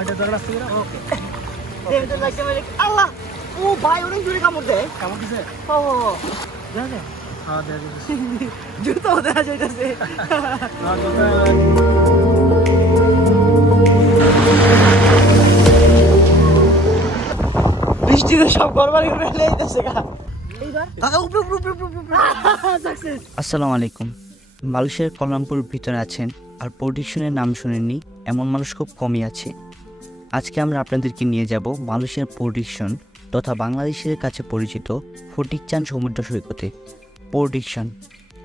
এটা ধরে রাখতে গেলে ওকে এটা লাগছে মানে আল্লাহ ও ভাই অনেক জোরে কামড় দেয় কামড় দিছে ও দেখা যায় হ্যাঁ দেখা যাচ্ছে জুতো দেখা যাইতেছে বৃষ্টিতে সব গড়বাড়ি করে লেগেছে গা আসসালামু আলাইকুম। মালয়েশিয়ার কুয়ালালামপুর ভিতরে আছেন আর প্রোডিকশনের নাম শুনেননি এমন মানুষ খুব কমই আছে। আজকে আমরা আপনাদেরকে নিয়ে যাব মালয়েশিয়ার প্রোডিকশন তথা বাংলাদেশের কাছে পরিচিত ফটিকচান সমুদ্র সৈকতে। প্রোডিকশন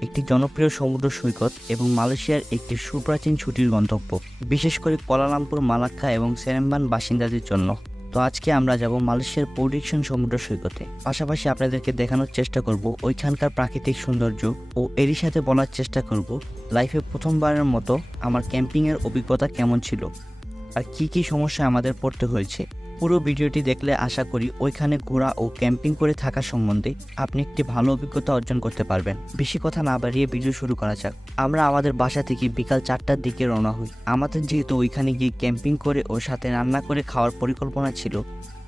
একটি জনপ্রিয় সমুদ্র সৈকত এবং মালয়েশিয়ার একটি সুপ্রাচীন ছুটির গন্তব্য, বিশেষ করে কুয়ালালামপুর, মালাক্কা এবং সেরেম্বান বাসিন্দাদের জন্য। তো আজকে আমরা যাব মালয়েশিয়ার প্রোডিকশন সমুদ্র সৈকতে। পাশাপাশি আপনাদেরকে দেখানোর চেষ্টা করব ওইখানকার প্রাকৃতিক সৌন্দর্য ও এরই সাথে বলার চেষ্টা করব লাইফে প্রথমবারের মতো আমার ক্যাম্পিংয়ের অভিজ্ঞতা কেমন ছিল আর কি কি সমস্যা আমাদের পড়তে হয়েছে। পুরো ভিডিওটি দেখলে আশা করি ওইখানে ঘোরা ও ক্যাম্পিং করে থাকা সম্বন্ধে আপনি একটি ভালো অভিজ্ঞতা অর্জন করতে পারবেন। বেশি কথা না বাড়িয়ে ভিডিও শুরু করা যাক। আমরা আমাদের বাসা থেকে বিকাল 4টার দিকে রওনা হই। আমাদের যেহেতু ওইখানে গিয়ে ক্যাম্পিং করে ও সাথে রান্না করে খাওয়ার পরিকল্পনা ছিল,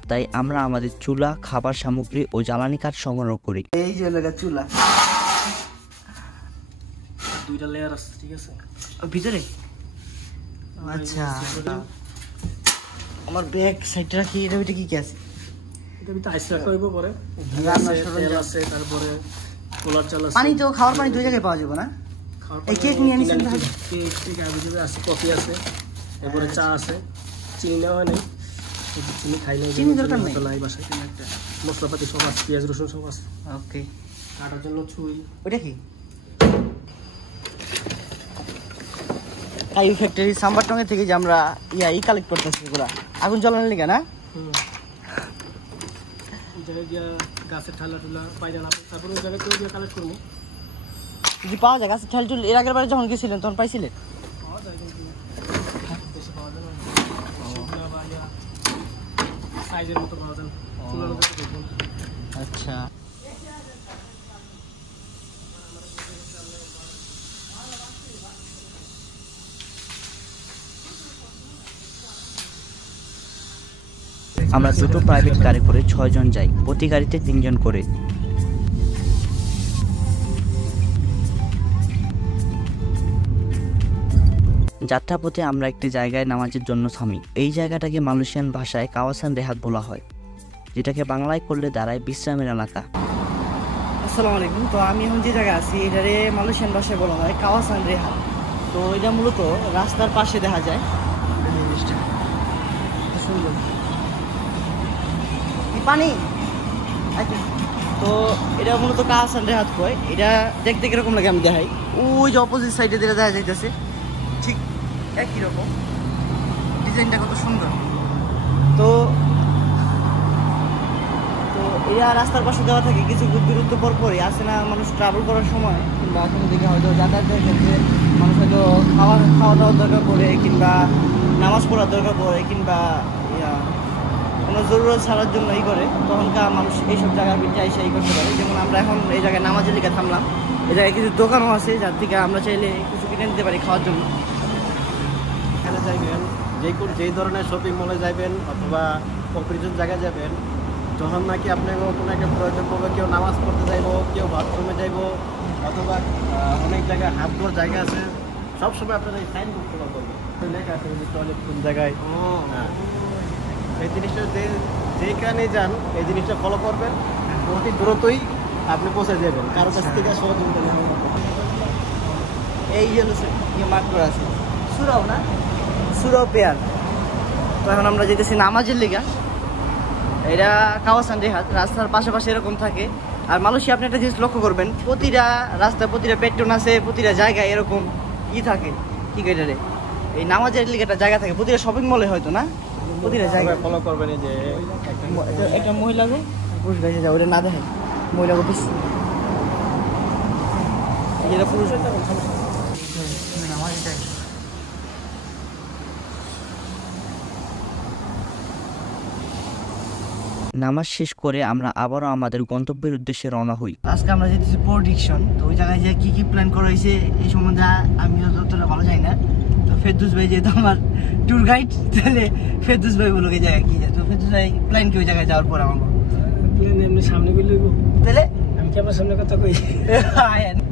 তাই আমরা আমাদের চুলা, খাবার সামগ্রী ও জ্বালানি কাঠ সংগ্রহ করি। এই যে লাগা চুলা দুইটা লেয়ার আছে, ঠিক আছে ভিতরে। আচ্ছা আমার ব্যাগ সাইডে রাখি। এটা কি কি আছে? এটা ভিতরে আইস রাখা হইব, পরে রান্নার তেল সরঞ্জাম আছে, তারপরে পোলার চাল আছে। পানি তো খাওয়ার পানি দুই জায়গায় পাওয়া যাবে না? এই কেক নিয়ে নিছেন তো? কেক ঠিক আছে, কফি আছে, এরপরে চা আছে। চিনি নেওয়া হয় নাই, চিনি খাই নাই, চিনি দরকার নাই, নাই বাসায়। একটা মশলাপাতি সব আছে, পেঁয়াজ রসুন সব আছে। ওকে, কাটার জন্য ছুরি। ওটা কি? কাই ফ্যাক্টরি সাম্বারটঙ্গে থেকে যে আমরা ই কালেক্ট করতেছি এগুলা আগুন জ্বালানোর লিগা না? গাছের ঠালা টুলা পাইরা না, তারপরে ওই জায়গায় দিয়ে কালেক্ট করবো। যদি পাওয়া যায় গাছের ঠাল টুল, এর আগের বারে যখন গেছিলেন তখন পাইছিলেন? পাওয়া যায় কিন্তু বেশি পাওয়া যায় না, সাইজের মতো পাওয়া যায়। আচ্ছা, আমরা দুটো প্রাইভেট গাড়ি করে 6 জন যাই, প্রতি গাড়িতে 3 জন করে। যাত্রাপথে আমরা একটি জায়গায় নামাজের জন্য থামি। এই জায়গাটাকে মালয়েশিয়ান ভাষায় কাওয়াসান রেহাত বলা হয়, যেটাকে বাংলায় করলে দাঁড়ায় বিশ্রামের এলাকা। আসসালামু আলাইকুম। তো আমি এখন যে জায়গায় আছি এটারে মালয়েশিয়ান ভাষায় বলা হয় কাওয়াসান রেহাত। তো এটা মূলত রাস্তার পাশে দেখা যায় এই জিনিসটা। সুন্দর পানি। আচ্ছা, তো এটা মূলত কাওয়াসান রেহাত কয়। এটা দেখতে কিরকম লাগে আমি দেখাই। ওই যে অপোজিট সাইডে যেটা দেখা যাইতেছে ঠিক একই রকম, ডিজাইনটা কত সুন্দর। তো তো এটা রাস্তার পাশে দেওয়া থাকে। কিছু দূরত্ব পর পরই আসে না, মানুষ ট্রাভেল করার সময় কিংবা কোনো দিকে হয়তো যাতায়াতের ক্ষেত্রে মানুষ হয়তো খাওয়া দাওয়ার দরকার পড়ে, কিংবা নামাজ পড়ার দরকার পড়ে, কিংবা কোনো জরুরত ছাড়ার জন্য ই করে, তখনকার মানুষ এইসব জায়গায় বিটে এসে এই করতে পারে। যেমন আমরা এখন এই জায়গায় নামাজের লিগে থামলাম। এই জায়গায় কিছু দোকানও আছে যার থেকে আমরা চাইলে কিছু কিনে নিতে পারি খাওয়ার জন্য। এখানে যাইবেন, যেই ধরনের শপিং মলে যাবেন অথবা অপরিচিত জায়গায় যাবেন, যখন নাকি আপনাকে কোনো একটা প্রয়োজন পড়বে, কেউ নামাজ পড়তে যাইব, কেউ বাথরুমে যাইব, অথবা অনেক জায়গায় হাত ধোয়ার জায়গা আছে, সবসময় আপনারা এই সাইনবোর্ড ফলো করবেন। লেখা আছে টয়লেট কোন জায়গায়। হ্যাঁ, এই জিনিসটা যেখানে যান এই জিনিসটা ফলো করবেন, অতি দ্রুতই আপনি পৌঁছে যাবেন। কারো কাছ থেকে সহযোগিতা নেওয়া হবে। এই হলো মার্ক করা আছে সুরাও না, সুরাও পেয়ার। তো এখন আমরা যেতেছি নামাজের লিগা। এটা কাওয়াসান রেহাত, রাস্তার পাশাপাশি এরকম থাকে। আর মালয়েশিয়া আপনি একটা জিনিস লক্ষ্য করবেন, প্রতিটা রাস্তায়, প্রতিটা পেট্রোল আছে, প্রতিটা জায়গায় এরকম ই থাকে। কি কেটারে এই নামাজের লিগে একটা জায়গা থাকে, প্রতিটা শপিং মলে হয়তো না, প্রতিটা জায়গায় ফলো করবেন। এই যে একটা মহিলা গো পুরুষ গাড়ি যাও, ওটা না দেখে মহিলা গো পিস, এটা পুরুষ নামাজ শেষ করে আমরা আবারও আমাদের গন্তব্যের উদ্দেশ্যে রওনা হই। আজকে আমরা যেতেছি প্রোডিকশন। তো ওই জায়গায় যে কি কি প্ল্যান করা হয়েছে এই সম্বন্ধে আমিও যতটা ভালো জানি না। তো ফেরদৌস ভাই যেহেতু আমার ট্যুর গাইড, তাহলে ফেরদৌস ভাই বলো এই জায়গায় কি যায়। তো ফেরদৌস ভাই প্ল্যান কি ওই জায়গায় যাওয়ার পর আমার প্লেন এমনি সামনে গেলে তাহলে আমি কি আমার সামনে কথা কই?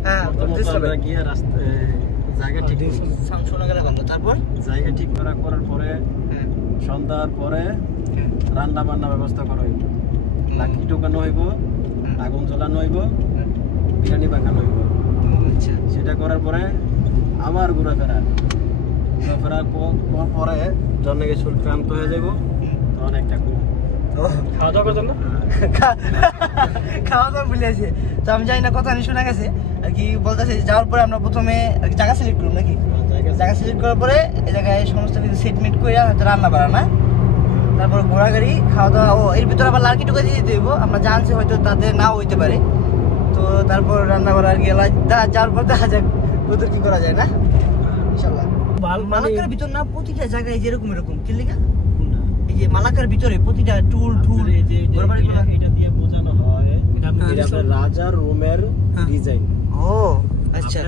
হ্যাঁ আমরা গিয়ে রাস্তায় জায়গা ঠিক শোনা গেলে ভালো। তারপর জায়গা ঠিক করার পরে সন্ধ্যার পরে রান্না বান্না ব্যবস্থা করা হইব, লাকি টোকানো হইব, আগুন জ্বালানো হইব, বিরিয়ানি পাকানো হইব। আচ্ছা সেটা করার পরে আবার ঘোরাফেরার পরে জন্মকে শরীর ক্লান্ত হয়ে যাইব, তখন একটা খাওয়া দাওয়া করতেন না? খাওয়া দাওয়া ভুলে আছে। তো আমি জানি না কথা আমি শোনা গেছে আর কি বলতেছে, যাওয়ার পরে আমরা প্রথমে জায়গা সিলেক্ট করব নাকি? জায়গা সিলেক্ট করার পরে এই জায়গায় সমস্ত কিছু সেটমেন্ট করে হয়তো রান্না বাড়া না, তারপর ঘোরাঘুরি খাওয়া দাওয়া। ও এর ভিতরে আবার লার্কি টুকা দিয়ে দিতে হইব, আমরা জানছি হয়তো তাদের নাও হইতে পারে। তো তারপর রান্না বাড়া আর কি যাওয়ার পর দেখা যাক কত কি করা যায় না ইনশাল্লাহ। মালাকার ভিতর না প্রতিটা জায়গায় যেরকম এরকম কি লেখা, এই যে মালাকার ভিতরে প্রতিটা টুল এটা দিয়ে বোঝানো হয় এটা রাজার রুমের ডিজাইন। ও আচ্ছা,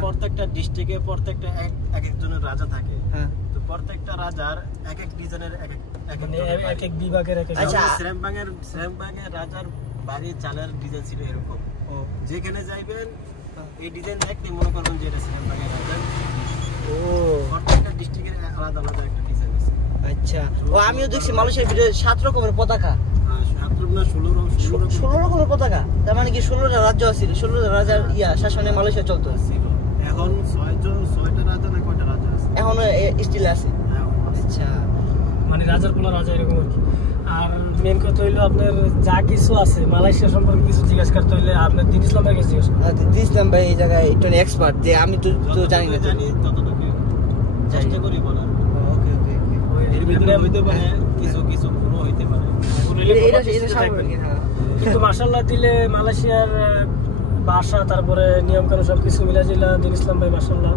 প্রত্যেকটা ডিস্ট্রিক্টে প্রত্যেকটা এক একজনের রাজা থাকে। হ্যাঁ তো প্রত্যেকটা রাজার এক এক ডিজাইনের এক এক বিভাগের এক এক। আচ্ছা শ্রীরামবাঙের রাজার বাড়ির চালের ডিজাইন ছিল এরকম। যেখানে যাইবেন এই ডিজাইন দেখতে মনে করবেন যে এটা শ্রীরামবাঙের রাজার। ও প্রত্যেকটা ডিস্ট্রিক্টের আলাদা আলাদা একটা ডিজাইন আছে। আচ্ছা, ও আমিও দেখছি মানুষের ভিতরে 7 রকমের পতাকা, 16 রকমের পতাকা। তার মানে কি 16টা রাজ্য আছে, 16টা রাজার শাসনে মালয়েশিয়া চলতো। এখন 6টা রাজা না কয়টা রাজা আছে এখনো স্টিল আছে। আচ্ছা, মানে রাজার কোন রাজা এরকম আর কি। আর মেন কথা হইলো আপনার যা কিছু আছে মালয়েশিয়া সম্পর্কে কিছু জিজ্ঞাসা করতে হইলে আপনার দিন ইসলাম ভাইকে জিজ্ঞাসা করতে। দিন ইসলাম ভাই এই জায়গায় একটু এক্সপার্ট, যে আমি তো জানি না। জানি ততটুকু চেষ্টা করি বলার। ওকে ওকে ওকে, এর ভিতরে হইতে পারে কিছু পুরো হইতে পারে। কিন্তু মাশাআল্লাহ দিলে মালয়েশিয়ার ভাষা তারপরে নিয়ম কানুন সবকিছু মিলা জিলা দিন ইসলাম ভাই মাশাআল্লাহ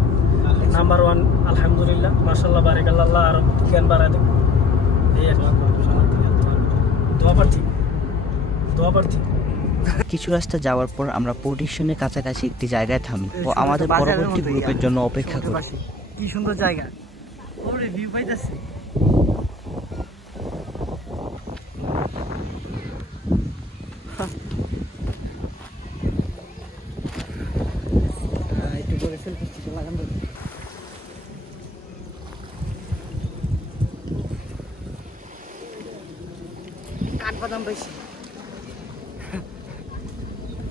নাম্বার 1 আলহামদুলিল্লাহ মাশাআল্লাহ বারাকাল্লাহ। আর জ্ঞান বাড়ায় দেন এই একটা দোয়া প্রার্থী। কিছু রাস্তা যাওয়ার পর আমরা প্রোটেকশনের কাছাকাছি একটি জায়গায় থামি ও আমাদের পরবর্তী গ্রুপের জন্য অপেক্ষা করি। কি সুন্দর জায়গা, ওরে ভিউ পাইতাছি। একটু করে সেলফি স্টিক লাগান দেব। কাঠবাদাম পাইছি,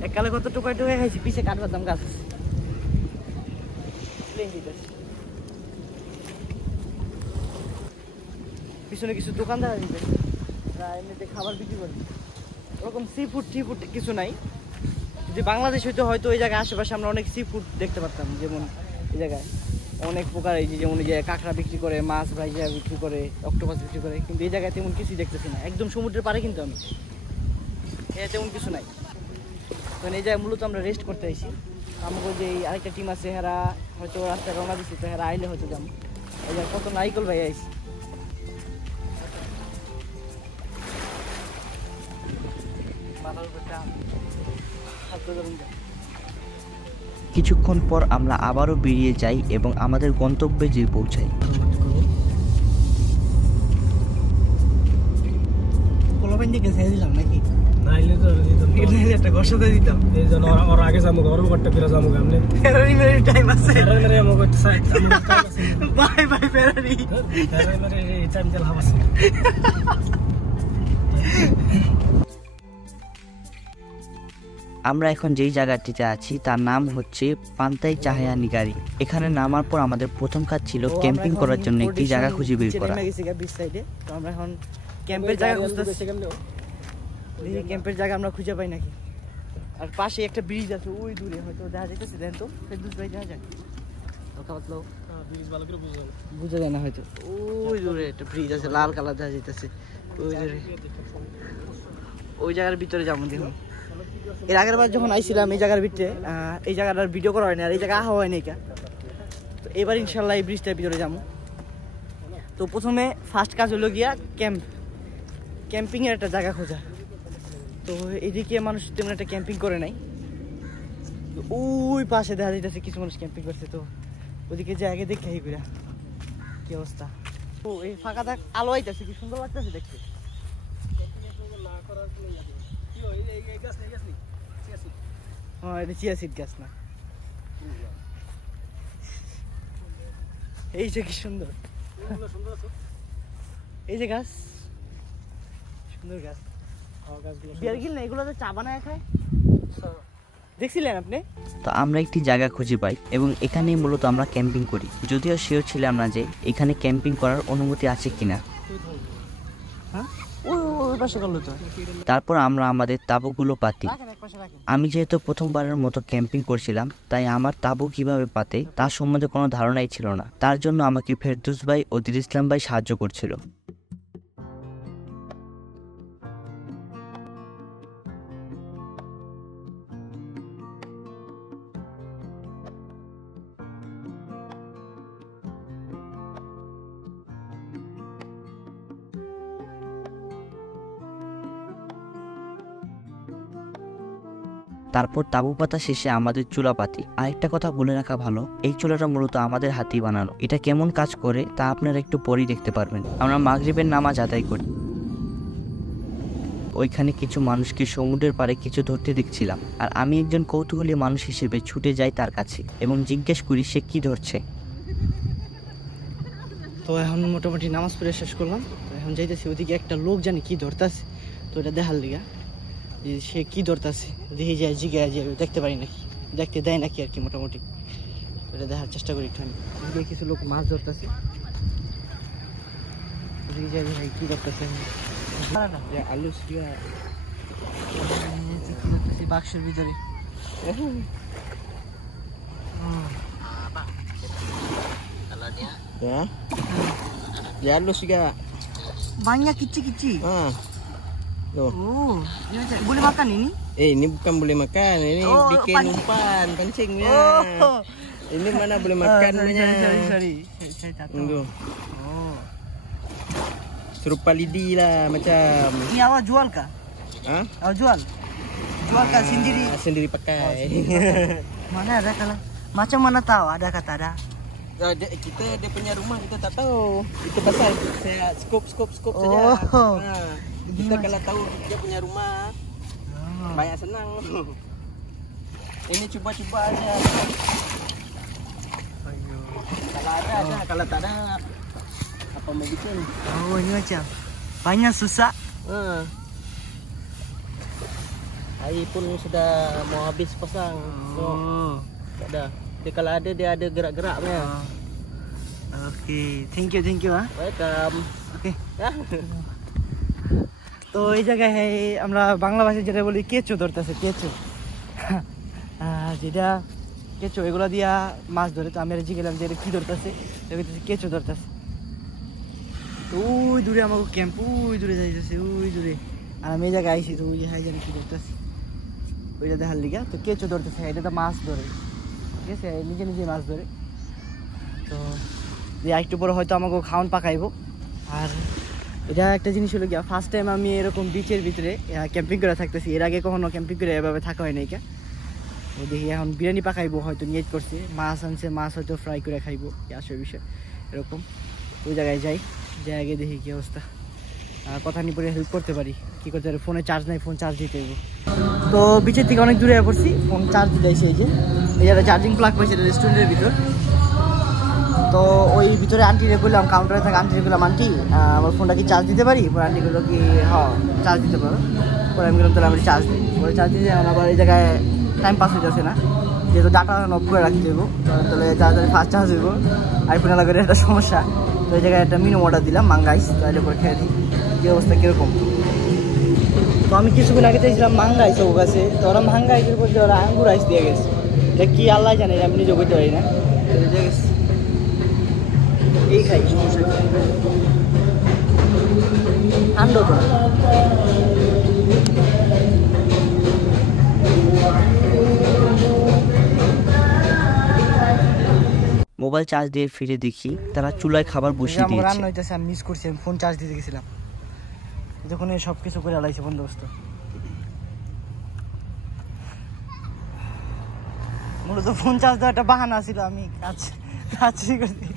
এককালে কত টোকাই টোকাই খাইছি, পিছে কাঠবাদাম গাছ আছে। পিছনে কিছু দোকান দেখা দিতে, এমনিতে খাবার বিক্রি করে। ওরকম সি ফুড কিছু নাই। যদি বাংলাদেশ হইতো হয়তো ওই জায়গায় আশেপাশে আমরা অনেক সি ফুড দেখতে পারতাম। যেমন এই জায়গায় অনেক প্রকার, এই যেমন এই যে কাঁকড়া বিক্রি করে, মাছ ভাইজা বিক্রি করে, অক্টোপাস বিক্রি করে। কিন্তু এই জায়গায় তেমন কিছুই দেখতেছি না, একদম সমুদ্রের পাড়ে। কিন্তু আমি তেমন কিছু নাই। তো এই জায়গায় মূলত আমরা রেস্ট করতে আইছি। আমাকে যে আরেকটা টিম আছে, হেরা হয়তো রাস্তায় রওনা দিচ্ছি, তো হেরা আইলে হয়তো যাবো। এই জায়গায় কত নারিকল ভাই আইছি। কিছুক্ষণ পর আমরা আবারও বেরিয়ে যাই এবং আমাদের গন্তব্যে গিয়ে পৌঁছাই। পোলাপাইন দিকে ছেড়ে দিলাম নাকি? নাইলে তো একটা ঘষাতে দিতাম। এই জন্য ওর আগে যাবো, ওর ঘরটা ফিরে যাবো। আপনি ফেরারি মেরে টাইম আছে, ফেরারি মেরে আমাকে একটু সাইড বাই বাই ফেরারি। ফেরারি মেরে এই টাইম তেল হাবাস। আমরা এখন যেই জায়গাটিতে আছি তার নাম হচ্ছে পান্তাই চাহায়া নিগারি। এখানে নামার পর আমাদের প্রথম কাজ ছিল ক্যাম্পিং করার জন্য একটি জায়গা খুঁজে বের করা। তো আমরা এখন ক্যাম্পের জায়গা খুঁজতেছি। ক্যাম্পের জায়গা আমরা খুঁজে পাই নাকি। আর পাশে একটা ব্রিজ আছে ওই দূরে, হয়তো দেখা যাইতেছে। দেন তো ফেরদৌস ভাই দেখা যায় বুঝা যায় না হয়তো। ওই দূরে একটা ব্রিজ আছে, লাল কালার দেখা যাইতেছে। ওই দূরে ওই জায়গার ভিতরে যাবো। দেখুন এর আগের বার যখন আইছিলাম এই জায়গার ভিতরে, এই জায়গাটার ভিডিও করা হয়নি আর এই জায়গা আহা হয় নাই। তো এবার ইনশাল্লাহ এই ব্রিজটার ভিতরে যাবো। তো প্রথমে ফার্স্ট কাজ হলো গিয়া ক্যাম্পিংয়ের একটা জায়গা খোঁজা। তো এদিকে মানুষ তেমন একটা ক্যাম্পিং করে নাই। ওই পাশে দেখা যাইতেছে কিছু মানুষ ক্যাম্পিং করছে। তো ওদিকে যে আগে দেখে এই ঘুরা কি অবস্থা। ও এই ফাঁকা থাক আলো আইতাছে, কি সুন্দর লাগতেছে দেখতে। হ্যাঁ এটা চিয়া সিড গাছ না, এই যে কি সুন্দর, এই যে গাছ সুন্দর গাছ। বিয়ার গিল না, এগুলো তো চা বানায় খায়, দেখছিলেন আপনি? তো আমরা একটি জায়গা খুঁজে পাই এবং এখানেই মূলত আমরা ক্যাম্পিং করি। যদিও শিওর ছিলাম না যে এখানে ক্যাম্পিং করার অনুমতি আছে কিনা। হ্যাঁ ওই পাশে করলো তো। তারপর আমরা আমাদের তাঁবুগুলো পাতি। রাখেন এক পাশে রাখেন। আমি যেহেতু প্রথমবারের মতো ক্যাম্পিং করছিলাম, তাই আমার তাঁবু কিভাবে পাতে তার সম্বন্ধে কোনো ধারণাই ছিল না। তার জন্য আমাকে ফেরদৌস ভাই ও দিল ইসলাম ভাই সাহায্য করছিল। তারপর তাঁবু পাতা শেষে আমাদের চুলা পাতি। আরেকটা কথা বলে রাখা ভালো, এই চুলাটা মূলত আমাদের হাতেই বানানো। এটা কেমন কাজ করে তা আপনারা একটু পরেই দেখতে পারবেন। আমরা মাগরিবের নামাজ আদায় করি। ওইখানে কিছু মানুষকে সমুদ্রের পাড়ে কিছু ধরতে দেখছিলাম, আর আমি একজন কৌতূহলী মানুষ হিসেবে ছুটে যাই তার কাছে এবং জিজ্ঞেস করি সে কি ধরছে। তো এখন মোটামুটি নামাজ পড়ে শেষ করলাম, তো এখন যাইতেছি ওদিকে একটা লোক জানি কি ধরতেছে, তো এটা দেখার লিগা যে সে কি ধরতেছে দেখে যায়, জিজ্ঞাসা যে দেখতে পারি নাকি, দেখতে দেয় নাকি আর কি। মোটামুটি এটা দেখার চেষ্টা করি একটু। আমি ওদিকে কিছু লোক মাছ ধরতেছে, ওদিকে যাই ভাই কি ধরতেছে। আলু কি ধরতেছি বাক্সের ভিতরে। Ya lu juga. Banyak kecil-kecil. Tuh. Oh, ini macam boleh makan ini? Ini bukan boleh makan, ini bikin umpan, pancingnya. Oh. Ini mana boleh makannya. Sorry. Saya tak tahu. Tunggu. Oh. Serupa lidi lah macam. Ini awak jual kah? Hah? Awak jual? Jual kah sendiri? Sendiri pakai. Mana ada kalau macam mana tahu ada kata ada? Dia punya rumah kita tak tahu. Itu pasal saya skop saja. Oh. Kita kalau tahu dia punya rumah, banyak senang. Ini coba-coba aja. Kalau ada, kalau tak ada, apa mau bikin? Oh, ini macam banyak susah. Air pun sudah mau habis pasang. Oh. Tak ada. Tapi kalau ada dia ada gerak-geraknya. Okay, thank you ah. Welcome. Okay. তো এই জায়গায় আমরা বাংলা ভাষায় যেটা বলি কেঁচো ধরতেছে, কেঁচো যেটা কেঁচো এগুলো দিয়া মাছ ধরে। তো আমি আর জিজ্ঞেলাম যে এটা কি ধরতেছে, কেঁচো ধরতেছে। তো ওই দূরে আমাকে ক্যাম্প, ওই দূরে যাইতেছে, ওই দূরে। আর আমি এই জায়গায় আইসি, তো ওই হাই জানি কি ধরতেছে ওইটা দেখার লিগা। তো কেঁচো ধরতেছে, এটা তো মাছ ধরে, ঠিক আছে, নিজে মাছ ধরে। তো একটু পরে হয়তো আমাকে খাওয়ান পাকাইবো। আর এটা একটা জিনিস হলো গিয়া, ফার্স্ট টাইম আমি এরকম বিচের ভিতরে ক্যাম্পিং করে থাকতেছি। এর আগে কখনো ক্যাম্পিং করে এভাবে থাকা হয় নাই। ও দেখি এখন বিরিয়ানি পাকাইবো হয়তো, নিয়ত করছে। মাছ আনছে, মাছ হয়তো ফ্রাই করে খাইবো, আসবে বিষয় এরকম। ওই জায়গায় যাই, যে আগে দেখি কী অবস্থা, কথা নিয়ে পরে হেল্প করতে পারি, কী করতে পারি। ফোনে চার্জ নাই, ফোন চার্জ দিতে হইব। তো বিচের থেকে অনেক দূরে পড়ছি, ফোন চার্জ দিতে আসি। এই যে চার্জিং প্লাগ পাইছে রেস্টুরেন্টের ভিতর। তো ওই ভিতরে আন্টিরে বললাম, কাউন্টারে থাকা আন্টিরে বললাম, আন্টি আমার ফোনটা কি চার্জ দিতে পারি? পরে আন্টি বললো কি হ্যাঁ চার্জ দিতে পারো। পরে আমি বললাম তাহলে আমি চার্জ দিই। পরে চার্জ দিয়ে আবার এই জায়গায় টাইম পাস হয়ে যাচ্ছে না, যেহেতু ডাটা অফ করে রাখতে হইব, তাহলে চার্জারে ফাস্ট চার্জ হইব। আইফোনে লাগালে একটা সমস্যা। তো এই জায়গায় একটা মিনিমাম অর্ডার দিলাম, মাঙ্গাইস, তাহলে করে খেয়ে দিই। কী অবস্থা কীরকম। তো আমি কিছুক্ষণ আগে চাইছিলাম মাঙ্গাইস ও কাছে, তো ওরা মাঙ্গাইসের বলতে ওরা আঙ্গুর আইস দিয়ে গেছে। এটা কি আল্লাহ জানে, আমি নিজে করতে পারি না। এই খাই সমস্যা ঠান্ডা তো। মোবাইল চার্জ দিয়ে ফিরে দেখি তারা চুলায় খাবার বসিয়ে দিয়েছে। রান্না হইতেছে, আমি মিস করছি, আমি ফোন চার্জ দিতে গেছিলাম, যখন সব কিছু করে আলাইছে বন্দোবস্ত। মূলত ফোন চার্জ দেওয়া একটা বাহানা ছিল, আমি হাতছড়ি করছি।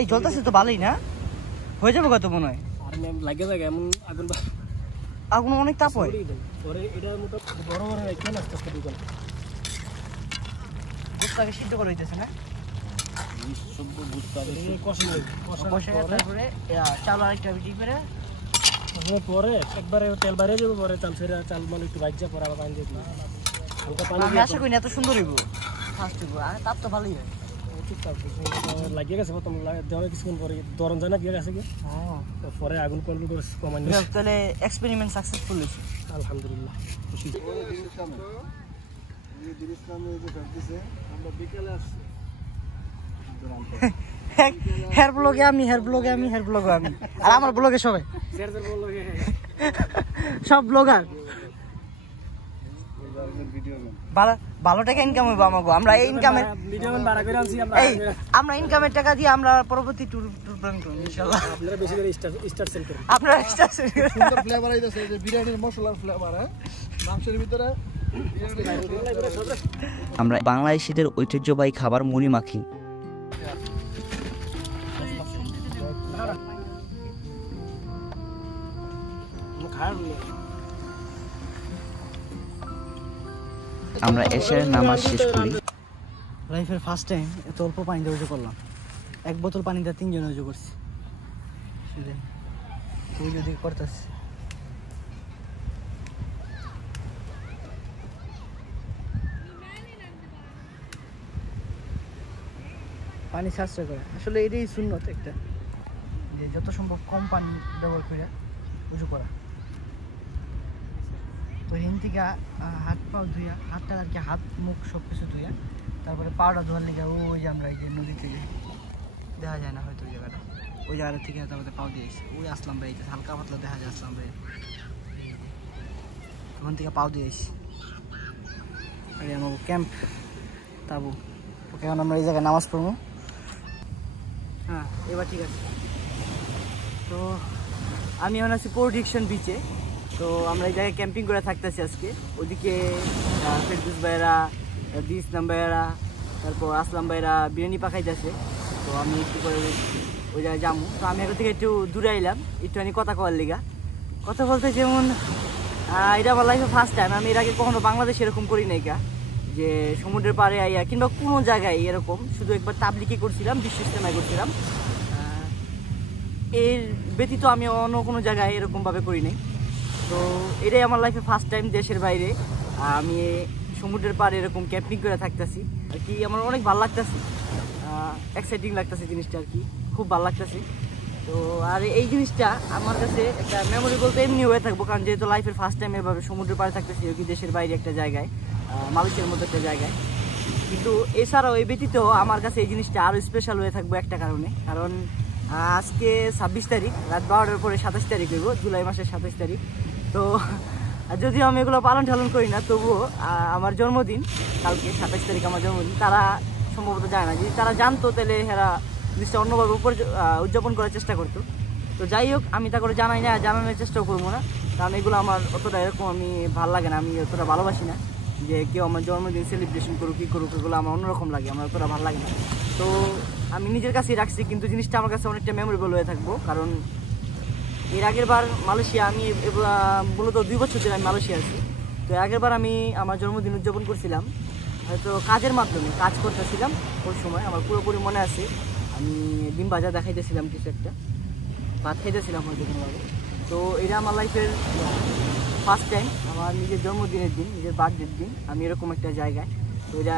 এই জ্বলতেছে তো ভালোই না, হয়ে যাবে কত মনে হয়? আর লাগে লাগে এমন আগুন আগুন অনেক তাপ হয়। পরে এটার মতো বড় বড় রেখে আস্তে আস্তে ঢুকান। দুধটাকে সিদ্ধ করে দিতেছে না, তারপরে চাল আরেকটা বিক্রি করে পরে একবারে তেল বাইরে যাবো, পরে চাল ছেড়ে চাল মানে একটু ভাজ্যা পরে আবার পানি দিয়ে দিবো, হালকা পানি আমি আশা করি না এত সুন্দর হইব ফার্স্ট হইব, আর তাপ তো ভালোই হয়। লাগিয়ে গেছে প্রথম দেওয়া কিছুক্ষণ পরে দরন যায় না গিয়ে গেছে কি পরে আগুন কন্ট্রোল করে কমাই নিয়ে তাহলে এক্সপেরিমেন্ট সাকসেসফুল হয়েছে আলহামদুলিল্লাহ খুশি। হেয়ার ব্লগে আমি, হেয়ার ব্লগে আমি, হেয়ার ব্লগে আমি, আর আমার ব্লগে সবাই সব ব্লগার। ভালো টাকা ইনকাম হইব আমাকে, আমরা এই ইনকামের আমরা ইনকামের টাকা দিয়ে আমরা পরবর্তী ট্যুর প্ল্যান করব ইনশাআল্লাহ। আপনারা বেশি করে স্টার সেল করুন, আপনারা স্টার সেল করুন। সুন্দর ফ্লেভার আইতাছে, যে বিরিয়ানির মশলার ফ্লেভার, হ্যাঁ মাংসের ভিতরে। আমরা বাংলাদেশিদের ঐতিহ্যবাহী খাবার মুড়ি মাখি। আমরা এশারের নামাজ শেষ করি। লাইফের ফার্স্ট টাইম এত অল্প পানি দিয়ে উজু করলাম, এক বোতল পানি দিয়ে 3 জন উজু করছি। তুই যদি করতেছ পানি সাশ্রয় করে, আসলে এটাই সুন্নত একটা, যে যত সম্ভব কম পানি ব্যবহার করে উজু করা। তো এখান থেকে হাত পাও ধুইয়া, হাতটা আর কি হাত মুখ সব কিছু ধুইয়া তারপরে পাউডা ধোয়ার লেগে ওই যে আমরা এই যে নদীতে দেখা যায় না হয়তো ওই জায়গাটা, ওই জায়গাটা থেকে তারপরে পাও দিয়ে এসেছি, ওই আসলাম ভাই হালকা পাতলা দেখা যায় আসলাম ভাই, ওখান থেকে পাও দিয়ে এসেছি। আর আমার ক্যাম্প তাবু, ওকে এখন আমরা এই জায়গায় নামাজ পড়বো। হ্যাঁ এবার ঠিক আছে। তো আমি এখন আছি পোর্ট ডিকশন বিচে, তো আমরা এই জায়গায় ক্যাম্পিং করে থাকতেছি আজকে। ওদিকে ফেরদৌস ভাইয়েরা, ইসলাম ভাইয়েরা, তারপর আসলাম ভাইয়েরা বিরিয়ানি পাকাইতেছে, তো আমি একটু করে ওই জায়গায় যাবো। তো আমি এখন থেকে একটু দূরে আইলাম একটুখানি কথা কওয়ার লিগা। কথা বলতে যেমন এটা আমার লাইফে ফার্স্ট টাইম, আমি এর আগে কখনো বাংলাদেশে এরকম করি নাই গা, যে সমুদ্রের পাড়ে আইয়া কিংবা কোনো জায়গায় এরকম, শুধু একবার তাবলিগে করছিলাম, বিশ্ব ইজতেমায় করছিলাম, এর ব্যতীত আমি অন্য কোনো জায়গায় এরকমভাবে করি নাই। তো এটাই আমার লাইফে ফার্স্ট টাইম দেশের বাইরে আমি সমুদ্রের পাড়ে এরকম ক্যাম্পিং করে থাকতেছি আর কি। আমার অনেক ভালো লাগতেছে, এক্সাইটিং লাগতেছে জিনিসটা আর কি, খুব ভালো লাগতেছে। তো আর এই জিনিসটা আমার কাছে একটা মেমোরি বলতে এমনি হয়ে থাকবো, কারণ যেহেতু লাইফের ফার্স্ট টাইম এভাবে সমুদ্রের পাড়ে থাকতেছি আর কি, দেশের বাইরে একটা জায়গায়, মালয়েশিয়ার মতো একটা জায়গায়। কিন্তু এছাড়াও এই ব্যতীত আমার কাছে এই জিনিসটা আরও স্পেশাল হয়ে থাকবো একটা কারণে, কারণ আজকে 26 তারিখ, রাত 12টার পরে 27 তারিখ হইব, জুলাই মাসের 27 তারিখ। তো যদিও আমি এগুলো পালন টালন করি না, তবুও আমার জন্মদিন কালকে 27 তারিখ আমার জন্মদিন। তারা সম্ভবত জানে না, যদি তারা জানতো তাহলে এরা জিনিসটা অন্যভাবে উদযাপন করার চেষ্টা করতো। তো যাই হোক, আমি তা করে জানাই না, জানানোর চেষ্টাও করবো না, কারণ এগুলো আমার অতটা এরকম আমি ভালো লাগে না, আমি অতটা ভালোবাসি না যে কেউ আমার জন্মদিন সেলিব্রেশন করুক কি করুক, এগুলো আমার অন্যরকম লাগে, আমার অতটা ভালো লাগে না। তো আমি নিজের কাছেই রাখছি, কিন্তু জিনিসটা আমার কাছে অনেকটা মেমোরেবল হয়ে থাকবো, কারণ এর আগের বার মালয়েশিয়া আমি মূলত 2 বছর ধরে আমি মালয়েশিয়া আছি। তো আগের বার আমি আমার জন্মদিন উদযাপন করছিলাম হয়তো কাজের মাধ্যমে, কাজ করতেছিলাম ওই সময়, আমার পুরোপুরি মনে আছে। আমি ডিম ভাজা দেখাইতেছিলাম, কিছু একটা ভাত খাইতেছিলাম হয়তো কোনোভাবে। তো এটা আমার লাইফের ফার্স্ট টাইম, আমার নিজের জন্মদিনের দিন, নিজের বার্থডের দিন আমি এরকম একটা জায়গায়। তো এটা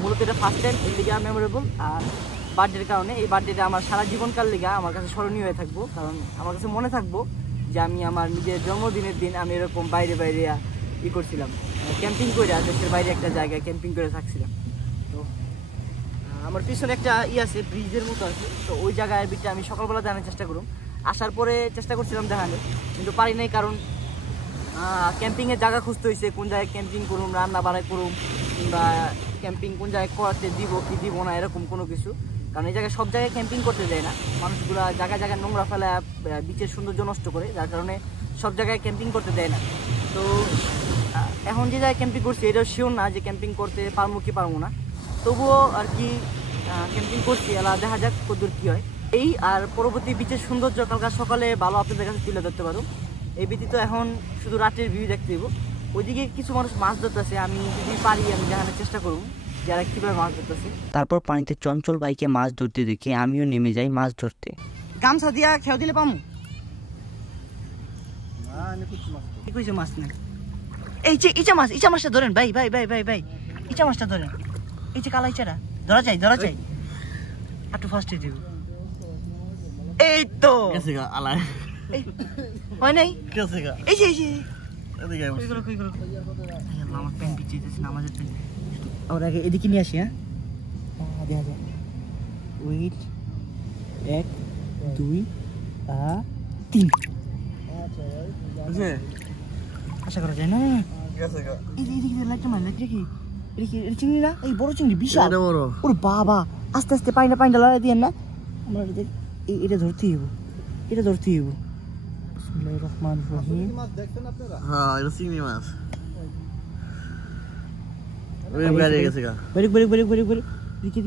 মূলত এটা ফার্স্ট টাইম, এর লিগে মেমোরেবল। আর বার্থডের কারণে এই বার্থডেটা আমার সারা জীবনকাল লিগা আমার কাছে স্মরণীয় হয়ে থাকবো, কারণ আমার কাছে মনে থাকবো যে আমি আমার নিজের জন্মদিনের দিন আমি এরকম বাইরে বাইরে করছিলাম, ক্যাম্পিং করে দেশের বাইরে একটা জায়গায় ক্যাম্পিং করে থাকছিলাম। তো আমার পিছনে একটা আছে, ব্রিজের মতো আছে, তো ওই জায়গায় বিটটা আমি সকালবেলা দেখানোর চেষ্টা করুম। আসার পরে চেষ্টা করছিলাম দেখানোর, কিন্তু পারি নাই, কারণ ক্যাম্পিংয়ের জায়গা খুঁজতে হয়েছে, কোন জায়গায় ক্যাম্পিং করুম, রান্না বাড়াই করুম, কিংবা ক্যাম্পিং কোন জায়গায় করাতে দিব কি দিব না এরকম কোনো কিছু। কারণ এই জায়গায় সব জায়গায় ক্যাম্পিং করতে দেয় না, মানুষগুলো জায়গায় জায়গায় নোংরা ফেলা, বিচের সৌন্দর্য নষ্ট করে, যার কারণে সব জায়গায় ক্যাম্পিং করতে দেয় না। তো এখন যে জায়গায় ক্যাম্পিং করছি এটাও শিওর না যে ক্যাম্পিং করতে পারবো কি পারবো না, তবুও আর কি ক্যাম্পিং করছি, এলা দেখা যাক কতদূর কী হয়। এই আর পরবর্তী বিচের সৌন্দর্য কালকে সকালে ভালো আপনাদের কাছে তুলে ধরতে পারো। এই ব্যতীত এখন শুধু রাতের ভিউ দেখতে দেবো। ওইদিকে কিছু মানুষ মাছ ধরতেছে, আমি যদি পারি আমি দেখানোর চেষ্টা করবো যারা কীভাবে মাছ ধরতেছে। তারপর পানিতে চঞ্চল বাইকে মাছ ধরতে দেখে আমিও নেমে যাই মাছ ধরতে। গামছা দিয়া খেয়ে দিলে পামু কি কইছে মাছ না? এই যে ইচা মাছটা ধরেন ভাই ভাই ভাই ভাই ভাই, ইচা মাছটা ধরেন। এই যে কালা ইচাটা ধরা চাই একটু ফার্স্টে দিব। এই তো হয় নাই, এই যে আমার প্যান্ট বিছিয়েছে নামাজের প্যান্ট। আর আগে এদিকে নিয়ে আসি। হ্যাঁ দেখা যায়, ওয়েট 1 2 3 আশা করা যায় না। লাইটটা মার, লাইট রেখি চিংড়ি না, এই বড় চিংড়ি বিশাল ওর বাবা। আস্তে আস্তে পাইনটা লড়াই দিয়ে না, আমরা এটা ধরতেই হবো, এটা ধরতেই হবো। বিসমিল্লাহির রহমানির রহিম। হ্যাঁ এটা চিংড়ি মাছ। দেখি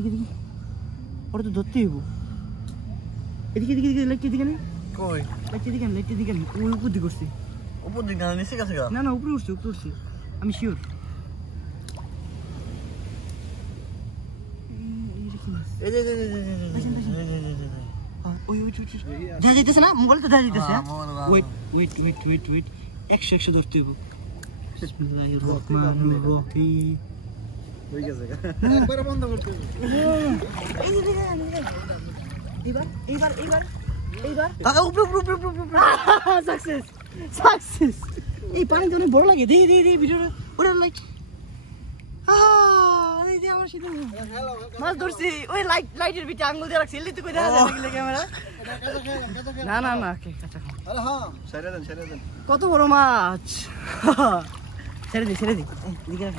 ওটা তো ধরতেই হবো। এদিকে লাইটটা দিকে না, লাইটটা দিকে ওই উপর দিকে করছি। উপর দিক না নিচে গেছে গা? না উপরে উঠছি আমি শিওর। দেখা যাইতেছে না মোবাইল তো দেখা যাইতেছে। ওয়েট 100 ধরতে হইব। বিসমিল্লাহির রহমানির রহিম। হয়ে গেছে একবারে বন্ধ করতে হবে। এইবার কাকা উপরে সাকসেস। এই পানি তো অনেক বড় লাগে। দি ভিডিওটা ওরে লাইট। এই যে আমার শীত মাছ ধরছি, ওই লাইটের ভিতরে আঙ্গুল দিয়ে রাখছি। এলি তো কই দেখা যায় না ক্যামেরা। না কাঁচা খাও। আরে হ্যাঁ ছেড়ে দেন। কত বড় মাছ। ছেড়ে দি এদিকে রাখ।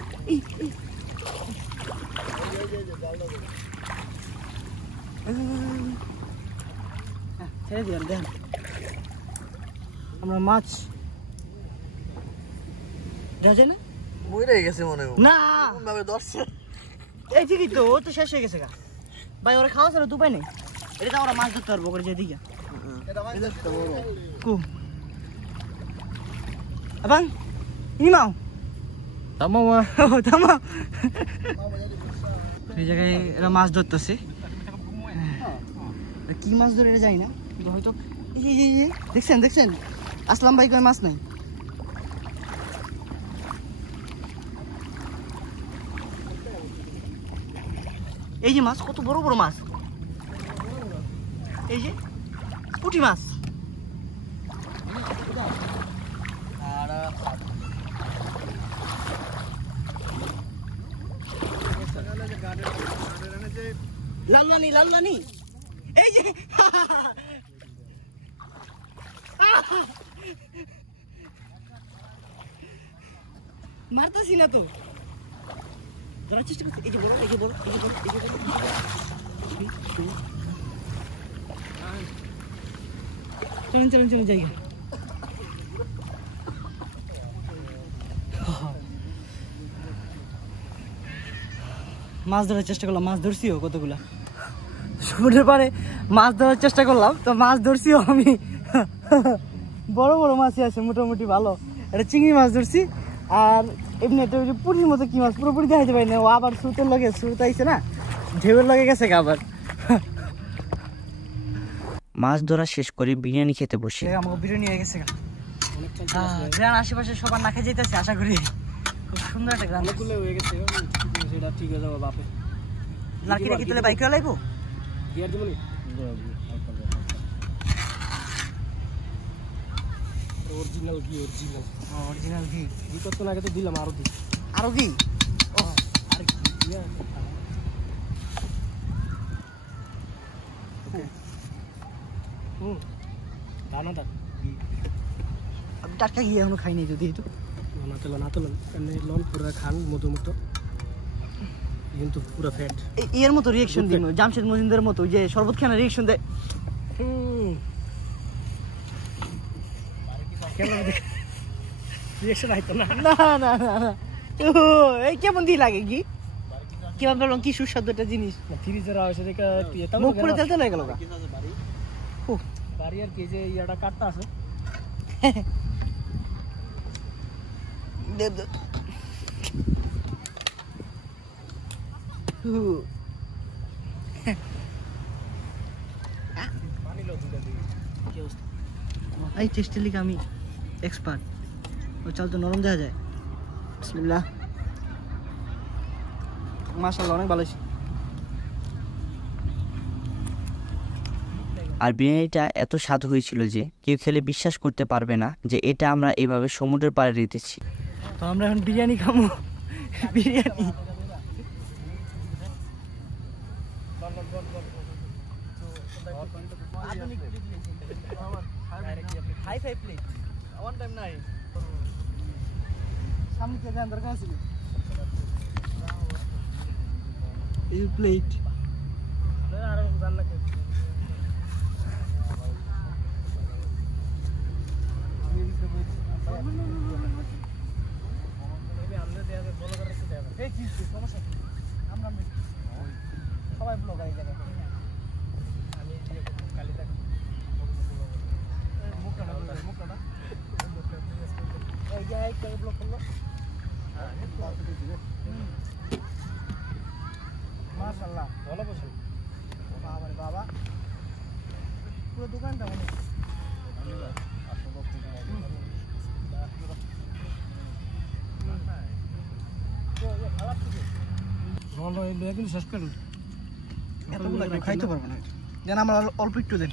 ছেড়ে দি আর দেন আমরা মাছ দেখা যায় না। মরে গেছে মনে হয়। না ভাবে ধরছে। এই ঠিকই তো, ও তো শেষ হয়ে গেছে গা ভাই। ওরা খাওয়া ছাড়া তো উপায় নেই। এটা আমরা মাছ ধরতে পারবো করে যেদিকে abang ini mau থামাও এই জায়গায় এরা মাছ ধরতেছে। কি মাছ ধরে এটা জানি না, কিন্তু হয়তো দেখছেন আসলাম ভাই কই মাছ নাই। এই যে মাছ, কত বড় বড় মাছ। এই যে পুঁটি মাছ। লাললানি এই যে মারতেছি না তো, ধরার চেষ্টা করছি। এই যে বড় চলেন জায়গা। মাছ ধরার চেষ্টা করলাম, মাছ ধরছিও কতগুলা। সমুদ্রের পাড়ে মাছ ধরার চেষ্টা করলাম, তো মাছ ধরছিও আমি। বড় মাছই আছে মোটামুটি ভালো। এটা চিংড়ি মাছ ধরছি। আর এমনি একটা ওই যে পুরীর মতো কি মাছ পুরোপুরি দেখাইতে পারি না। ও আবার স্রোতের লগে স্রোত আইছে না, ঢেউয়ের লগে গেছে আবার। মাছ ধরা শেষ করে বিরিয়ানি খেতে বসে। আমাকে বিরিয়ানি হয়ে গেছে। গ্রাম আশেপাশে সবার না খেয়ে যেতেছে আশা করি। খুব সুন্দর একটা গ্রাম হয়ে গেছে, সেটা ঠিক হয়ে যাবে বাপে। লাকিটা কি তুলে বাইকে লাইবো গিয়ার দিব নি? অরিজিনাল ঘি কতক্ষণ আগে তো দিলাম, আরো ঘি দানাদার। আমি টাটকা ঘি এখনো খাই নাই। যদি না তোলেন এমনি লন পুরো খান মতো কিন্তু পুরো ফ্যাট। এর মতো রিয়েকশন দিন জামশেদ মজুমদারের মতো, যে শরবত খানা রিয়েকশন দেয়। রিঅ্যাকশন আইতো না না না না না ও এই কেমন দি লাগে কি কিভাবে বললাম কি সুস্বাদু একটা জিনিস ফ্রিজের আওয়াজে দেখা মুখ পুরো তেলতে লাগে গেল বাড়ি আর কি যে ইয়াটা কাটটা আছে এই টেস্টের লিগে আমি এক্সপার্ট ও চাল তো নরম দেওয়া যায় বিসমিল্লাহ মাশাআল্লাহ অনেক ভালো হয়েছে আর বিরিয়ানিটা এত স্বাদ হয়েছিল যে কেউ খেলে বিশ্বাস করতে পারবে না যে এটা আমরা এভাবে সমুদ্রের পাড়ে দিতেছি। তো আমরা এখন বিরিয়ানি খাবো biryani hi fi plate one time নাই সামনে থেকে আন্দর কাছে এই প্লেট আর জান না এই কি সমস্যা আমরা সবাই ব্লগ আই জায়গা আমি কালি থাকি মুখটা এই যে এই করে ব্লগ করলো মাশাআল্লাহ ভালো বসে বাবা রে বাবা পুরো দোকানটা মনে ভালো এই বেগুন শেষ করুন এতগুলো খাইতে পারবো না যেন আমার অল্প একটু দেন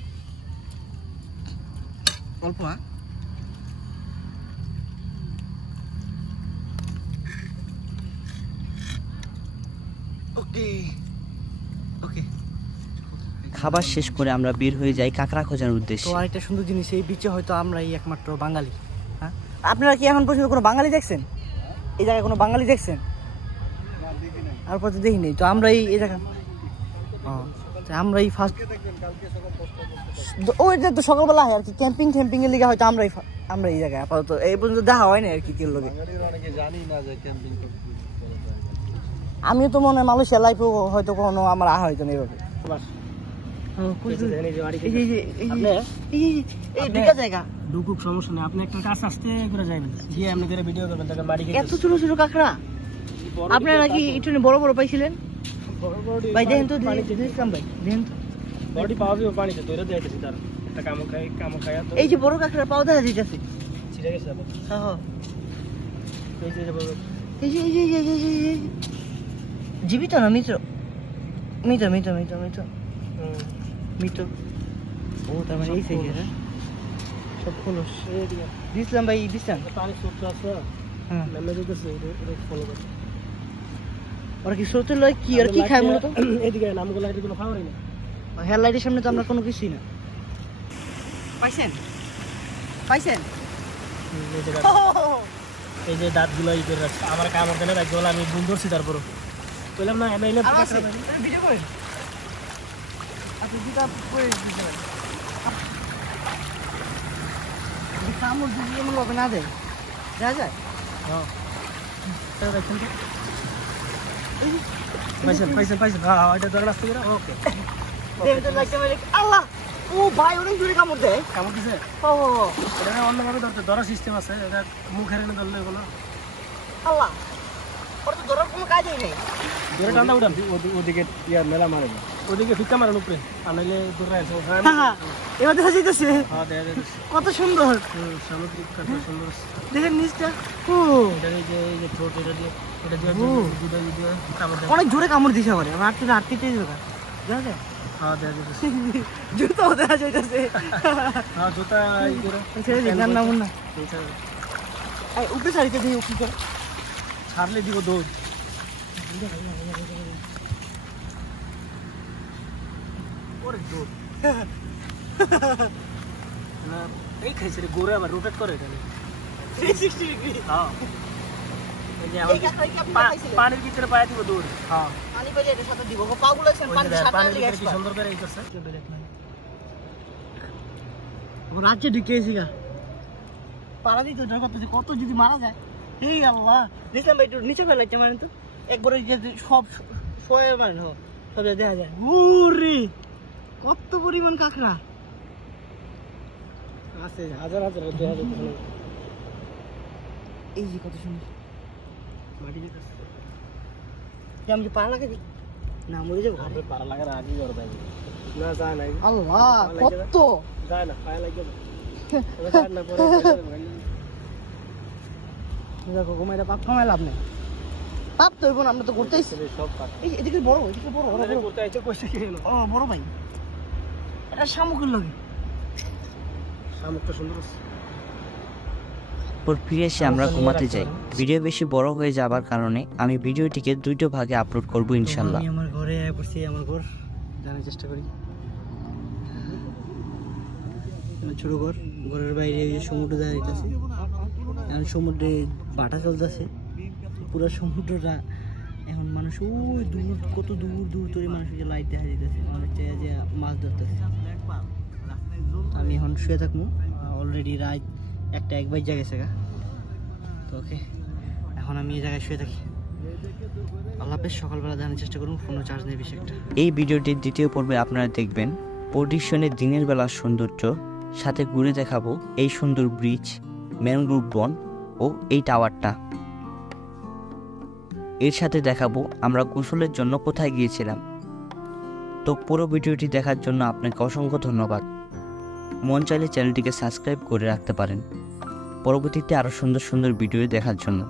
অল্প হ্যাঁ ওকে ওকে খাবার শেষ করে আমরা বের হয়ে যাই কাঁকড়া খোঁজার উদ্দেশ্যে। তো আরেকটা সুন্দর জিনিস এই বিচে হয়তো আমরাই একমাত্র বাঙালি হ্যাঁ আপনারা কি এখন পর্যন্ত কোনো বাঙালি দেখছেন এই জায়গায় কোনো বাঙালি দেখছেন আর পর তো দেখি নেই তো আমরাই এই জায়গা আমরাই ফার্স্ট ওই যে তো সকালবেলা হয় আর কি ক্যাম্পিং এর লিগে হয়তো আমরা এই জায়গায় আপাতত এই পর্যন্ত দেখা হয় না আর কি কেউ লোকে আমিও তো মনে হয় মালয়েশিয়া লাইফে হয়তো কোনো আমার আহা হয়তো না এইভাবে জায়গা ডুকুক সমস্যা নেই আপনি একটা কাজ আসতে করে যাবেন গিয়ে আপনি করে ভিডিও করবেন তাকে বাড়ি এত ছোট ছোট কাঁকড়া আপনারা নাকি একটু বড় বড় পাইছিলেন ভাই দেখেন তো দেখলাম ভাই দেখেন তো বডি পাওয়া যাবে পানিতে তৈরি দিয়ে দিয়েছি তার একটা কামো খাই তো এই যে বড় কাঁকড়া পাওয়া দেখা যাইতেছে ছিড়ে গেছে আবার হ্যাঁ হ্যাঁ এই যে বড় এই যে জীবিত না মৃত মৃত মৃত মৃত মৃত মৃত ও তার মানে এই সাইজের সব খোলস দিছিলাম ভাই দিছিলাম পানি সুপ্ত আছে হ্যাঁ নামে যেতেছে এটা ফলো করে ওরা কি সত্যি লয় কি আর কি খায় মূলত এদিকে নামগুলো এদিকে কোনো খাওয়ারই না হেডলাইটের সামনে তো আমরা কোনো কিছুই না পাইছেন পাইছেন এই যে দাঁতগুলো ই করে রাখছে আমার কামড় দেনে রাখছে বলে আমি ভুল ধরছি তারপরও বললাম না আমি এনে ভিডিও করেন আপনি দুটা করে দিতে পারেন কামড় দিয়ে এমন হবে না দেয় দেখা যায় হ্যাঁ পাইছেন হ্যাঁ এটা ধরে রাখতে গেলে ওকে আল্লাহ ও ভাই অনেক জোরে কামড় দেয় কামড় দিছে ও এটা অন্যভাবে ধরার সিস্টেম আছে এটা মুখের এনে ধরলে এগুলো আল্লাহ ওর তো ধরার কোনো কাজই নেই ধরে টান্ডা উঠান ওদিকে ইয়ার মেলা মারে ওদিকে ফিক্কা মারেন উপরে আনাইলে ধরে আছে এবার দেখা যাইতেছে হ্যাঁ দেখা যাচ্ছে কত সুন্দর সামুদ্রিক কাঁকড়া সুন্দর দেখেন নিচটা ও এটা এই যে ঠোঁট এটা দিয়ে দুধ দিয়ে কামড় দেয় অনেক জোরে কামড় দিছে আমার আটকে দেখা যায় হ্যাঁ দেখা যাচ্ছে জুতো দেখা যাইতেছে হ্যাঁ জুতা ই করে ছেড়ে দিন না মুন্না এই উপরে ছাড়িতে দিই কি করে ছাড়লে দিব দৌড় ওরে দৌড় না এই খাইছে রে গোরে আবার রোটেট করে এটা 360 ডিগ্রি হ্যাঁ এই যে পানির ভিতরে পায়া দিব দৌড় হ্যাঁ পানি পেলে এর সাথে দিব পাগুলো ছেন পানি সাথে পানির লাগে ভিতরে কি সুন্দর করে এই করছে ও রাজ্যে ঢুকেছি গা পাড়া দিতে কত যদি মারা যায়। এই আল্লাহ, দেখলাম ভাই একটু নিচে ফেলাইছে মানে তো একবারে সব শোয়ে মানে সব দেখা যায়। ওরে কত পরিমাণ কাঁকড়া আছে, হাজার হাজার দেখা যাচ্ছে। এই যে কত সুন্দর মাটি দিতেছে। আমি কি পাড়া লাগাবি না মরে যাবো? পাড়া লাগার আগেই ওর ভাই না যায় নাই। আল্লাহ কত যায় না, পায়ে লাগে দেখো ঘুমাইটা পাপ কামাই লাভ নেই। পাপ তো এখন আমরা তো করতেই সব এই এদিকে বড়, এদিকে বড় করতে আইছে কইছে কি হলো? ও বড় ভাই, এটা শামুকের লাগে। শামুকটা সুন্দর আছে। পর ফিরে এসে আমরা ঘুমাতে যাই। ভিডিও বেশি বড় হয়ে যাবার কারণে আমি ভিডিওটিকে 2টো ভাগে আপলোড করব ইনশাল্লাহ। আমি আমার ঘরে বসে আমার ঘর জানার চেষ্টা করি। ছোট ঘর, ঘরের বাইরে সমুদ্র দাঁড়িয়েছে। এখন সমুদ্রে বাটা চলতেছে, পুরো সমুদ্রটা এখন মানুষ ওই দূর কত দূর দূর ধরে মানুষকে লাইট দেখা যেতেছে, অনেক জায়গায় যে মাছ ধরতেছে। আমি এখন শুয়ে থাকবো, অলরেডি রাত 1 বাজে গেছে গা। তো ওকে, এখন আমি এই জায়গায় শুয়ে থাকি। আল্লাহ হাফেজ। সকালবেলা জানার চেষ্টা করুন, ফোনও চার্জ নেই বেশি একটা। এই ভিডিওটির দ্বিতীয় পর্বে আপনারা দেখবেন পর্টিশনের দিনের বেলার সৌন্দর্য, সাথে ঘুরে দেখাবো এই সুন্দর ব্রিজ, ম্যানগ্রোভ বন ও এই টাওয়ারটা। এর সাথে দেখাবো আমরা গোসলের জন্য কোথায় গিয়েছিলাম। তো পুরো ভিডিওটি দেখার জন্য আপনাকে অসংখ্য ধন্যবাদ। মন চাইলে চ্যানেলটিকে সাবস্ক্রাইব করে রাখতে পারেন পরবর্তীতে আরও সুন্দর সুন্দর ভিডিও দেখার জন্য।